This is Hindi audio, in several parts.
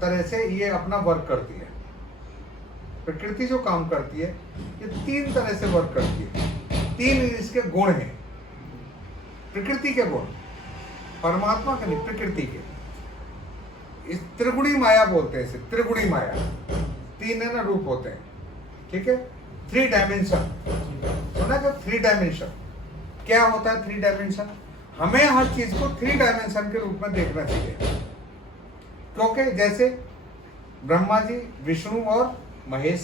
तरह से ये अपना वर्क करती है। प्रकृति जो काम करती है ये 3 तरह से वर्क करती है। 3 इसके गुण हैं, प्रकृति के गुण, परमात्मा के नहीं, प्रकृति के। इस त्रिगुणी माया बोलते हैं इसे, त्रिगुणी माया। 3 है ना रूप होते हैं, ठीक है। 3 डायमेंशन सुना क्या? 3 डायमेंशन क्या होता है? 3 डायमेंशन, हमें हर चीज को 3 डायमेंशन के रूप में देखना चाहिए, क्योंकि जैसे ब्रह्मा जी, विष्णु और महेश।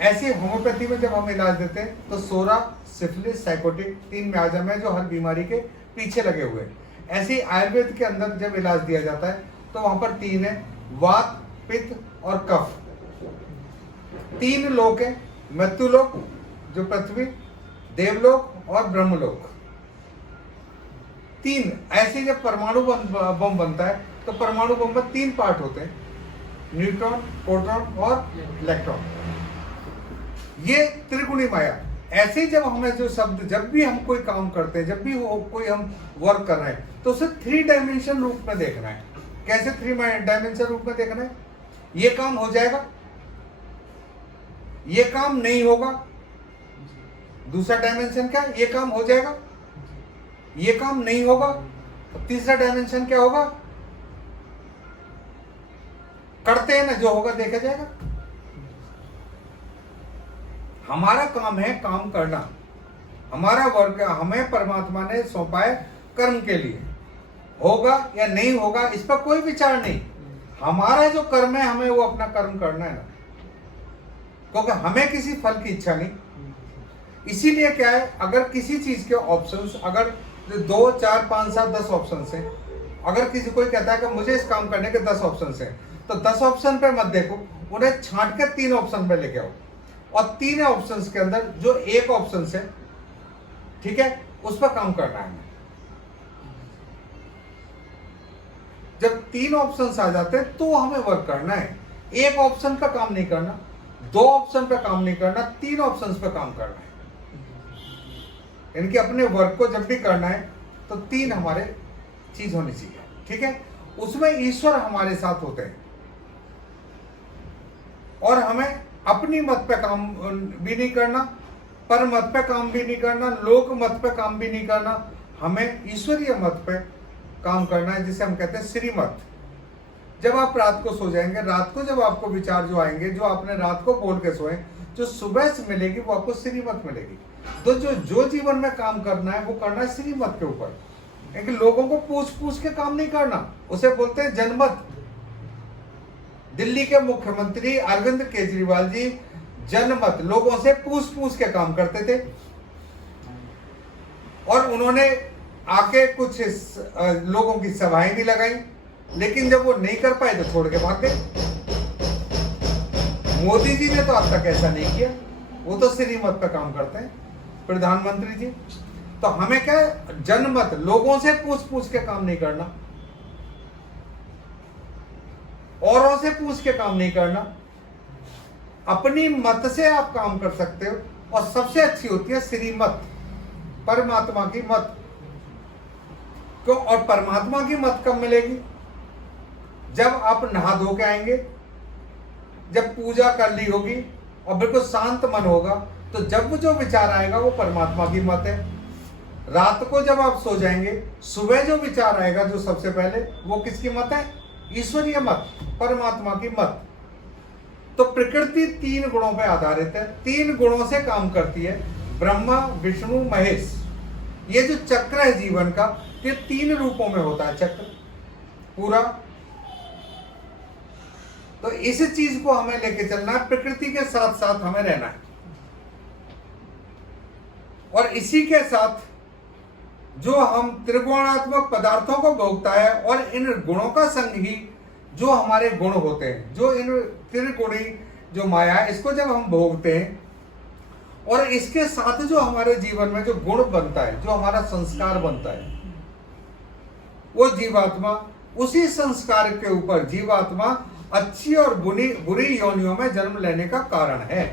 ऐसे होम्योपैथी में जब हम इलाज देते हैं तो सोरा, सिफिलिस, साइकोटिक 3 म्याजम है जो हर बीमारी के पीछे लगे हुए हैं। ऐसे ही आयुर्वेद के अंदर जब इलाज दिया जाता है तो वहां पर 3 है, वात, पित्त और कफ। 3 लोक है, मृत्युलोक जो पृथ्वी, देवलोक और ब्रह्मलोक। 3 ऐसे जब परमाणु बम बनता है तो परमाणु बम में 3 पार्ट होते हैं, न्यूट्रॉन, प्रोटॉन और इलेक्ट्रॉन। ये त्रिगुणी माया। ऐसे ही जब हमें जो शब्द, जब भी हम कोई काम करते हैं, जब भी कोई हम वर्क कर रहे हैं तो उसे 3 डायमेंशन रूप में देखना है। कैसे 3 डायमेंशन रूप में देखना है? ये काम हो जाएगा, ये काम नहीं होगा। दूसरा डायमेंशन क्या? ये काम हो जाएगा, ये काम नहीं होगा। तीसरा डायमेंशन क्या होगा? करते हैं ना, जो होगा देखा जाएगा। हमारा काम है काम करना, हमारा वर्क हमें परमात्मा ने सौंपा है कर्म के लिए। होगा या नहीं होगा इस पर कोई विचार नहीं। हमारा जो कर्म है हमें वो अपना कर्म करना है ना, क्योंकि हमें किसी फल की इच्छा नहीं। इसीलिए क्या है, अगर किसी चीज के ऑप्शंस, अगर 2, 4, 5, 7, 10 ऑप्शंस हैं, अगर किसी कोई कहता है कि मुझे इस काम करने के 10 ऑप्शंस हैं, तो 10 ऑप्शन पे मत देखो, उन्हें छांट के 3 ऑप्शन पे लेके आओ। और 3 ऑप्शंस के अंदर जो एक ऑप्शन है, ठीक है, उस पर काम करना है। जब 3 ऑप्शंस आ जाते हैं तो हमें वर्क करना है। एक ऑप्शन पर काम नहीं करना, 2 ऑप्शन पर काम नहीं करना, 3 ऑप्शंस पर काम करना है। इनके अपने वर्क को जब भी करना है तो 3 हमारे चीज होनी चाहिए, ठीक है। उसमें ईश्वर हमारे साथ होते हैं और हमें अपनी मत पे काम भी नहीं करना, पर मत पे काम भी नहीं करना, लोक मत पे काम भी नहीं करना। हमें ईश्वरीय मत पे काम करना है, जिसे हम कहते हैं श्रीमत। जब आप रात को सो जाएंगे, रात को जब आपको विचार जो आएंगे, जो आपने रात को बोल के सोए, जो सुबह से मिलेगी वो आपको श्रीमत मिलेगी। तो जो जीवन में काम करना है वो करना है श्रीमत के ऊपर। क्योंकि लोगों को पूछ पूछ के काम नहीं करना, उसे बोलते हैं जनमत। दिल्ली के मुख्यमंत्री अरविंद केजरीवाल जी जनमत, लोगों से पूछ पूछ के काम करते थे। और उन्होंने आके कुछ लोगों की सभाएं भी लगाई, लेकिन जब वो नहीं कर पाए तो छोड़ के भाग गए। मोदी जी ने तो अब तक ऐसा नहीं किया, वो तो श्रीमत पर काम करते हैं, प्रधानमंत्री जी। तो हमें क्या है, जनमत, लोगों से पूछ पूछ के काम नहीं करना, औरों से पूछ के काम नहीं करना, अपनी मत से आप काम कर सकते हो। और सबसे अच्छी होती है श्रीमत, परमात्मा की मत। क्यों? और परमात्मा की मत कब मिलेगी? जब आप नहा धो के आएंगे, जब पूजा कर ली होगी और बिल्कुल शांत मन होगा, तो जब जो विचार आएगा वो परमात्मा की मत है। रात को जब आप सो जाएंगे, सुबह जो विचार आएगा जो सबसे पहले, वो किसकी मत है? ईश्वरीय मत, परमात्मा की मत। तो प्रकृति 3 गुणों पर आधारित है, 3 गुणों से काम करती है। ब्रह्मा, विष्णु, महेश। ये जो चक्र है जीवन का, ये 3 रूपों में होता है चक्र पूरा। तो इस चीज को हमें लेके चलना है, प्रकृति के साथ साथ हमें रहना है। और इसी के साथ जो हम त्रिगुणात्मक पदार्थों को भोगता है, और इन गुणों का संग ही जो हमारे गुण होते हैं, जो इन त्रिगुणी जो माया है, इसको जब हम भोगते हैं, और इसके साथ जो हमारे जीवन में जो गुण बनता है, जो हमारा संस्कार बनता है, वो जीवात्मा, उसी संस्कार के ऊपर जीवात्मा अच्छी और बुरी योनियों में जन्म लेने का कारण है।